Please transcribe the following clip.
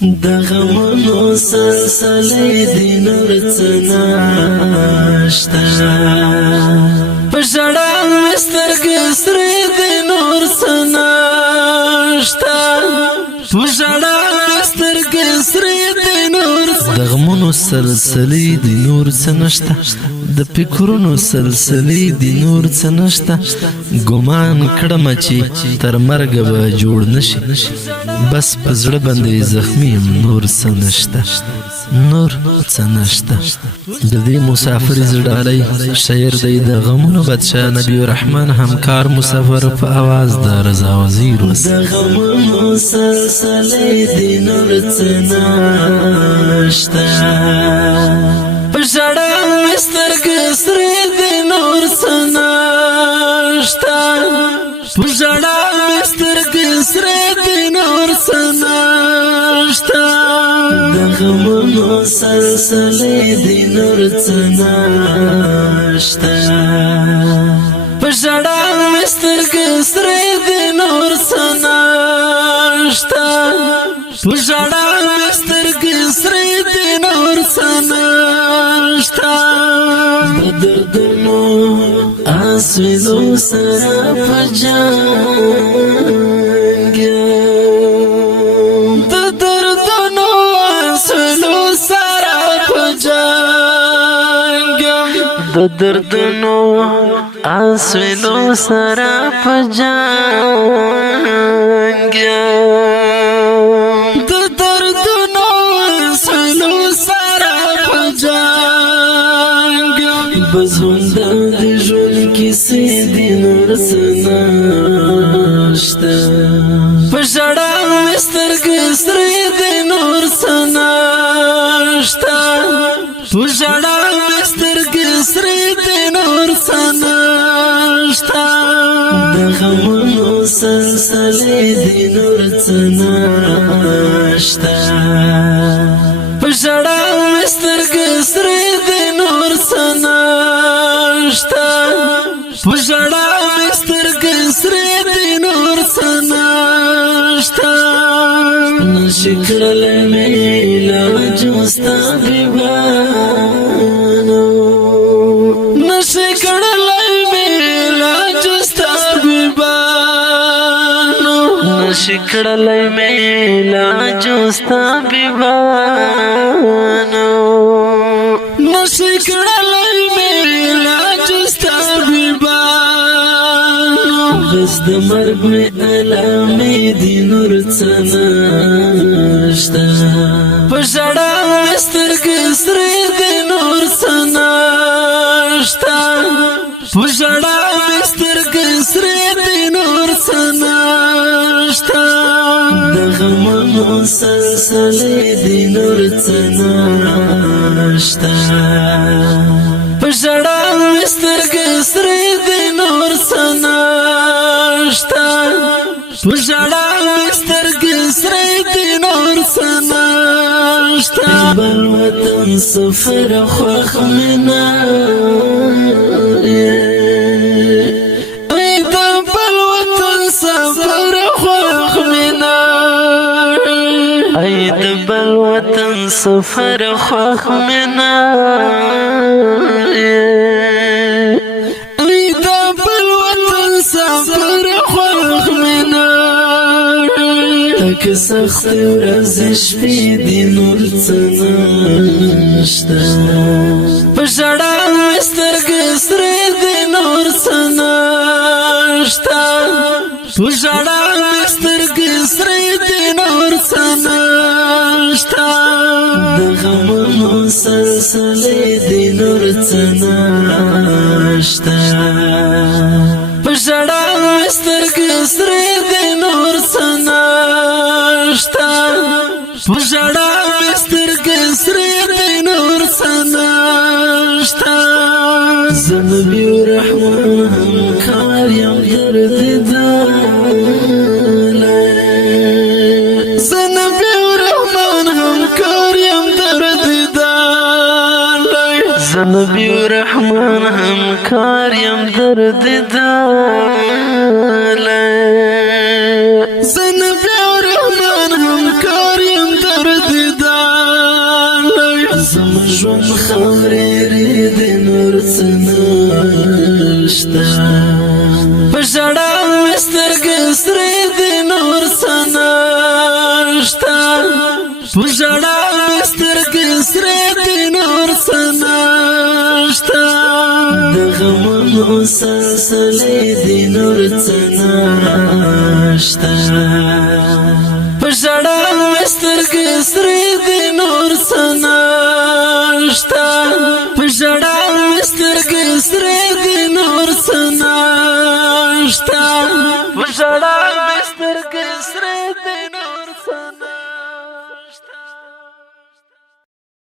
د غمونو سلسلې دي نور څه نشته په ژړا مې سترګې سرې دي نور څه نشته په ژړا مې سترګې سرې دي نور د غمونو سلسلې دي نور څه نشته د فکرونو سلسلې دي نور څه نشته ګمان کړم چې تر مرګه به جوړ نشي بس په زړه باندې زخمي یم نور څه نشته نور څه نشته د دې مسافر زړالی شاعر دی د غمونو بادشاه نبی الرحمن همکار مسافر په آواز د رضا وزیر د غمونو سلسلې دي نور څه نشته په ژړا مې سترګې سرې دي نور څه نشته په ژړا مې سترګې سرې دي نور څه نشته د غمونو سلسلې دي نور څه نشته په ژړا مې سترګې سرې دي نور څه نشته په ژړا مې سترګې سرې دي نور څه نشته د دردونو آسویدو سره په جنګ یم د دردونو آسویدو سره په جنګ یم د دردونو آسویدو سره په جنګ یم د دردونو آسویدو سره په جنګ یم بزوند د ژوند کیسې دي نور څه نشته په ژړا مې سترګې سرې دي نور څه نشته په ژړا مې سترګې سرې دي نور څه نشته د غمونو سلسلې دي نور څه نشته په ژړا مې سترګې سرې دي نور څه نشته په ژړا مې سترګې سرې دي نور څه نشته نشي کړلی مې علاج ستا بیبانو نشي کړلی مې علاج ستا بیبانو نشي کړلی مې علاج ستا بیبانو نشي کړلی مې علاج ستا بیبانو بس د مرګ مې علامې دي نور څه نشته په ژړا مې سترګې سرې دي نور څه نشته په ژړا مې سترګې سرې دي نور څه نشته د غمونو سلسلې دي نور څه نشته په ژړا مې سترګې سرې دي نور څه نشته په ژړا مې سترګې سرې دي نور څه نشته بل وطن سفر خوښ مې نه ای د بل وطن سفر خوښ مې نه ای د بل وطن سفر خوښ مې نه ای د بل وطن سفر خوښ مې نه تک سخت ورځې شپې دي نور څه نشته په ژړا مې سترګې سرې دي نور څه نشته په ژړا مې سترګې سرې دي نور څه نشته د غمونو سلسلې دي نور څه نشته په ژړا مې سترګې سرې دي نور څه نشته په ژړا مې سترګې سرې دي نور څه نشته زه نبي الرحمن همکار یم درد دیدلی زه نبي الرحمن همکار یم درد دیدلی زه نبي الرحمن همکار یم درد دیدلی زه نبي الرحمن همکار یم درد دیدار زم ژوند خورې د نور څه نشته په ژړا مې سترګې سرې د نور څه نشته په ژړا مې سترګې سرې د نور څه نشته د غمونو سلسلې د نور څه نشته په ژړا مې سترګې سرې د نور څه نشته په ژړا مې سترګې سرې د نور څه نشته په ژړا